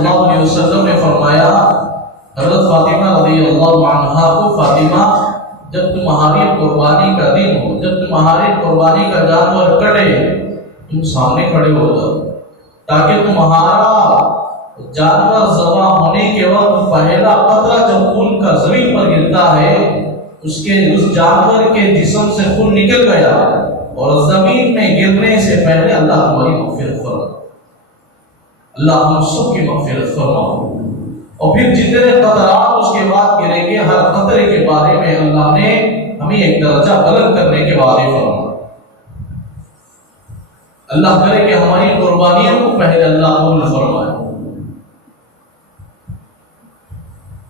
اللہ علیہ وسلم نے فرمایا حضرت فاطمہ رضی اللہ عنہا کو، فاطمہ جب تمہاری قربانی کا دن ہو، جب تمہاری قربانی کا جانور کٹے، تم سامنے کھڑے ہو جاؤ تاکہ تمہارا جانور ذبح ہونے کے وقت پہلا قطرہ جب خون کا زمین پر گرتا ہے، اس جانور کے جسم سے خون نکل گیا اور زمین میں گرنے سے پہلے اللہ تمہاری مغفرت فرما، اللہ ہم سب کی مغفرت فرما۔ اور پھر جتنے قطرات اس کے بعد گریں گے، ہر قطرے کے بارے میں اللہ نے ہمیں ایک درجہ بلند کرنے کے وعدے فرما۔ اللہ کرے کہ ہماری قربانیوں کو پہلے اللہ قبول فرمائے۔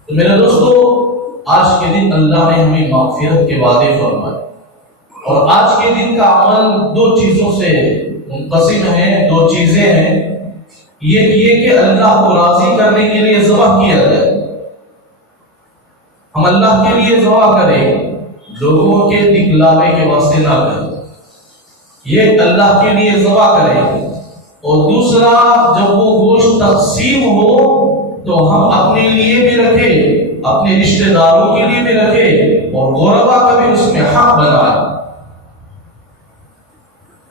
تو میرے دوستو، آج کے دن اللہ نے ہمیں مغفرت کے وعدے فرمائے، اور آج کے دن کا عمل دو چیزوں سے منقسم ہے، دو چیزیں ہیں۔ یہ کہ اللہ کو راضی کرنے کے لیے ذبح کیا جائے، ہم اللہ کے لیے ذبح کریں، لوگوں کے دکھلاوے کے واسطے نہ کریں، یہ اللہ کے لیے ذبح کریں۔ اور دوسرا، جب وہ گوشت تقسیم ہو تو ہم اپنے لیے بھی رکھیں، اپنے رشتہ داروں کے لیے بھی رکھیں، اور غربا کا بھی اس میں حق بنائیں۔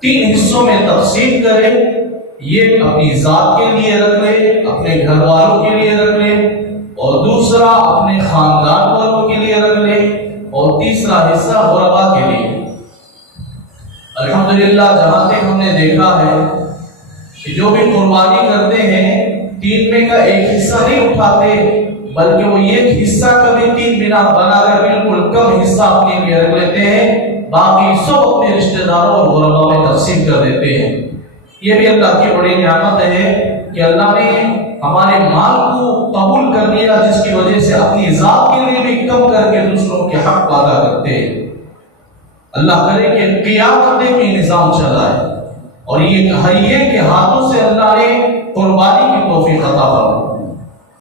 3 حصوں میں تقسیم کریں، یہ اپنی ذات کے لیے رکھ لے، اپنے گھر والوں کے لیے رکھ لے، اور دوسرا اپنے خاندان والوں کے لیے رکھ لے، اور تیسرا حصہ غربا کے لیے۔ الحمدللہ جہاں تک ہم نے دیکھا ہے کہ جو بھی قربانی کرتے ہیں، 3 میں کا ایک حصہ نہیں اٹھاتے، بلکہ وہ ایک حصہ کا بھی 3 بنا کر بالکل کم حصہ اپنے لیے رکھ لیتے ہیں، باقی سب اپنے رشتہ داروں اور غربا میں تقسیم کر دیتے ہیں۔ یہ بھی اللہ کی بڑی نعمت ہے کہ اللہ نے ہمارے مال کو قبول کر لیا، جس کی وجہ سے اپنی ذات کے لیے بھی کم کر کے دوسروں کے حق ادا کرتے ہیں۔ اللہ کرے کہ قیامت تک یہ نظام چلائے، اور یہ کے ہاتھوں سے اللہ نے قربانی کی توفیق عطا فرمائے۔